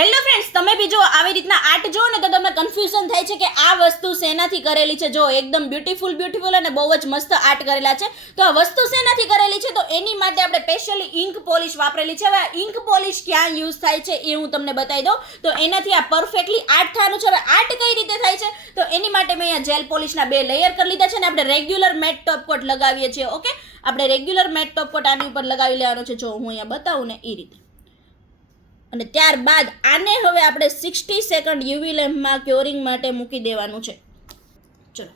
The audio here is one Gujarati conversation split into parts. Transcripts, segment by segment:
હેલો ફ્રેન્ડ્સ, તમે બી જો આવી રીતના આર્ટ જો ને તો તમને કન્ફ્યુઝન થાય છે કે આ વસ્તુ શેનાથી કરેલી છે. જો એકદમ બ્યુટીફુલ અને બહુ જ મસ્ત આર્ટ કરેલા છે. તો આ વસ્તુ શેનાથી કરેલી છે તો એની માટે આપણે સ્પેશિયલી ઇન્ક પોલિશ વાપરેલી છે. હવે આ ઇન્ક પોલિશ ક્યાં યુઝ થાય છે એ હું તમને બતાવી દઉં. તો એનાથી આ પરફેક્ટલી આર્ટ થવાનું છે. હવે આર્ટ કઈ રીતે થાય છે તો એની માટે મેં અહીંયા જેલ પોલિશના 2 લેયર કરી લીધા છે ને આપણે રેગ્યુલર મેટ ટોપ કોટ લગાવીએ છીએ. ઓકે, આપણે રેગ્યુલર મેટ ટોપ કોટ આની ઉપર લગાવી લેવાનો છે. જો હું અહીંયા બતાવું ને એ રીતે. અને ત્યારબાદ આને હવે આપણે 60 સેકન્ડ યુવી લેમ્પમાં ક્યોરિંગ માટે મૂકી દેવાનું છે. ચલો,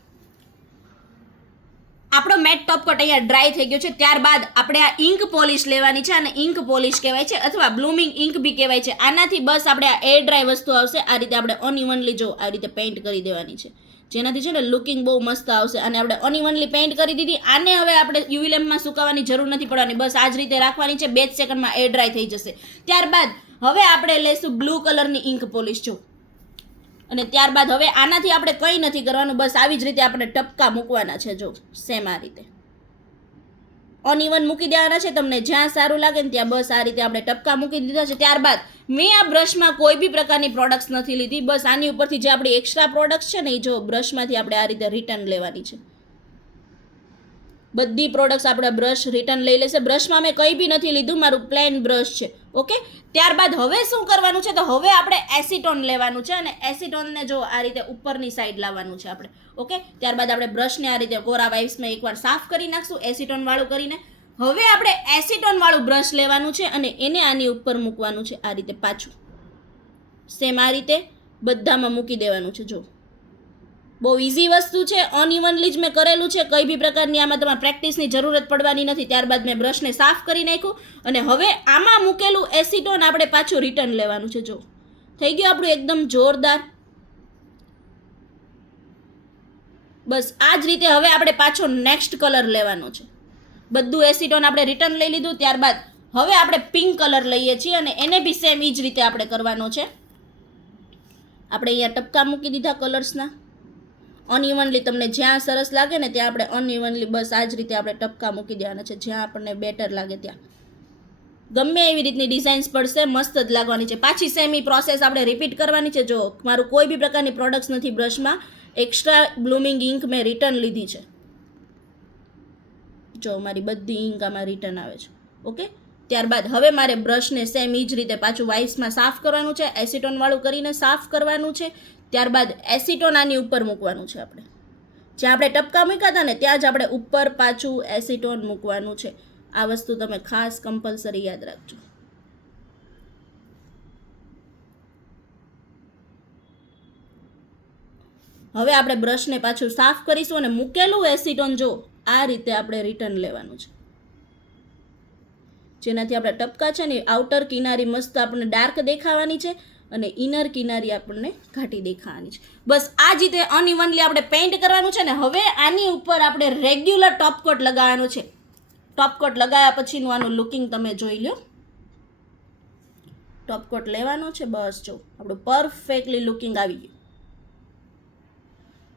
આપણો મેટ ટોપ કોટ અહીંયા ડ્રાય થઈ ગયો છે. ત્યારબાદ આપણે આ ઇન્ક પોલિશ લેવાની છે અને ઇન્ક પોલિશ કહેવાય છે અથવા બ્લૂમિંગ ઇન્ક બી કહેવાય છે. આનાથી બસ આપણે આ એર ડ્રાય વસ્તુ આવશે. આ રીતે આપણે અનઇવનલી જો આ રીતે પેઇન્ટ કરી દેવાની છે, જેનાથી છે ને લુકિંગ બહુ મસ્ત આવશે. અને આપણે અનઇવનલી પેઇન્ટ કરી દીધી. આને હવે આપણે યુવી લેમ્પમાં સુકાવવાની જરૂર નથી પડવાની, બસ આ જ રીતે રાખવાની છે. 2 સેકન્ડમાં એર ડ્રાય થઈ જશે. ત્યારબાદ હવે આપણે લઈશું બ્લુ કલરની ઇન્ક પોલિશ જો. અને ત્યારબાદ હવે આનાથી આપણે કંઈ નથી કરવાનું, બસ આવી જ રીતે આપણે ટપકા મૂકવાના છે. જો સેમ આ રીતે અનઇવન મૂકી દેવાના છે. તમને જ્યાં સારું લાગે ને ત્યાં બસ આ રીતે આપણે ટપકા મૂકી દીધા છે. ત્યારબાદ મેં આ બ્રશમાં કોઈ બી પ્રકારની પ્રોડક્ટ્સ નથી લીધી. બસ આની ઉપરથી જે આપણી એક્સ્ટ્રા પ્રોડક્ટ્સ છે ને એ જો બ્રશમાંથી આપણે આ રીતે રિટર્ન લેવાની છે. બધી પ્રોડક્ટ્સ આપણે બ્રશ રિટર્ન લઈ લેશે. બ્રશમાં મેં કંઈ બી નથી લીધું, મારું પ્લેન બ્રશ છે. ઓકે, ત્યારબાદ હવે શું કરવાનું છે તો હવે આપણે એસીટોન લેવાનું છે અને એસીટોનને જો આ રીતે ઉપરની સાઈડ લાવવાનું છે આપણે. ઓકે, ત્યારબાદ આપણે બ્રશને આ રીતે કોરા વાઇપ્સમાં એકવાર સાફ કરી નાખશું એસીટોન વાળું કરીને. હવે આપણે એસીટોન વાળું બ્રશ લેવાનું છે અને એને આની ઉપર મૂકવાનું છે આ રીતે પાછું. સેમ આ રીતે બધામાં મૂકી દેવાનું છે. જો બહુ ઇઝી વસ્તુ છે, અનઇવનલી જ મેં કરેલું છે. કંઈ બી પ્રકારની આમાં તમારે પ્રેક્ટિસની જરૂરત પડવાની નથી. ત્યારબાદ મેં બ્રશને સાફ કરી નાખ્યું અને હવે આમાં મૂકેલું એસીટોન આપણે પાછું રિટર્ન લેવાનું છે. જો થઈ ગયું આપણું એકદમ જોરદાર. બસ આ જ રીતે હવે આપણે પાછો નેક્સ્ટ કલર લેવાનો છે. બધું એસીટોન આપણે રિટર્ન લઈ લીધું. ત્યારબાદ હવે આપણે પિંક કલર લઈએ છીએ અને એને બી સેમ એ જ રીતે આપણે કરવાનો છે. આપણે અહીંયા ટપકા મૂકી દીધા કલર્સના. અનઇવનલી તમને જ્યાં સરસ લાગે ને ત્યાં આપણે અનઇવનલી બસ આ જ રીતે આપણે ટપકા મૂકી દેવાના છે. જ્યાં આપણને બેટર લાગે ત્યાં ગમે એવી રીતની ડિઝાઇન્સ પડશે, મસ્ત જ લાગવાની છે. પાછી સેમ એ પ્રોસેસ આપણે રિપીટ કરવાની છે. જો મારું કોઈ બી પ્રકારની પ્રોડક્ટ્સ નથી બ્રશમાં, એક્સ્ટ્રા બ્લૂમિંગ ઇન્ક મેં રિટર્ન લીધી છે. જો મારી બધી ઇન્ક આમાં રિટર્ન આવે છે. ઓકે, ત્યારબાદ હવે મારે બ્રશને સેમ એ જ રીતે પાછું વાઇપ્સમાં સાફ કરવાનું છે. એસીટોન વાળું કરીને સાફ કરવાનું છે. ત્યારબાદ એસીટોન આની ઉપર મૂકવાનું છે. આપણે જ્યાં આપણે ટપકા મૂક્યા હતા ને ત્યાં જ આપણે ઉપર પાછું એસીટોન મૂકવાનું છે. આ વસ્તુ તમે ખાસ કમ્પલસરી યાદ રાખજો. હવે આપણે બ્રશને પાછું સાફ કરીશું અને મૂકેલું એસીટોન જો આ રીતે આપણે રિટર્ન લેવાનું છે. જેનાથી આપણે ટપકા છે ને આઉટર કિનારી મસ્ત આપણને ડાર્ક દેખાવાની છે અને ઇનર કિનારી આપણને ઘાટી દેખાવાની છે. બસ આ જ રીતે અનઇવનલી આપણે પેઇન્ટ કરવાનું છે ને હવે આની ઉપર આપણે રેગ્યુલર ટોપકોટ લગાવવાનું છે. ટોપકોટ લગાવ્યા પછીનું આનું લુકિંગ તમે જોઈ લો. ટોપકોટ લેવાનો છે. બસ જો આપણું પરફેક્ટલી લુકિંગ આવી ગયું.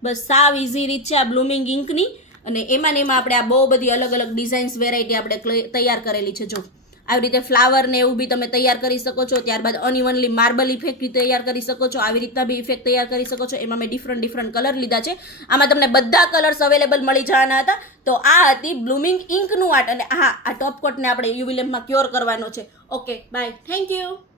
બસ સાવ ઇઝી રીત છે આ બ્લૂમિંગ ઇન્કની. અને એમાં ને એમાં આપણે આ બહુ બધી અલગ અલગ ડિઝાઇન્સ વેરાયટી આપણે તૈયાર કરેલી છે. જો આવી રીતે ફ્લાવર ને એવું બી તમે તૈયાર કરી શકો છો. ત્યારબાદ અનઇવનલી માર્બલ ઇફેક્ટ તૈયાર કરી શકો છો. આવી રીતના બી ઇફેક્ટ તૈયાર કરી શકો છો. એમાં મેં ડિફરન્ટ કલર લીધા છે. આમાં તમને બધા કલર્સ અવેલેબલ મળી જવાના હતા. તો આ હતી બ્લૂમિંગ ઇન્કનું આર્ટ. અને હા, આ ટોપકોટને આપણે યુવી લેમ્પમાં ક્યોર કરવાનો છે. Okay, bye, thank you.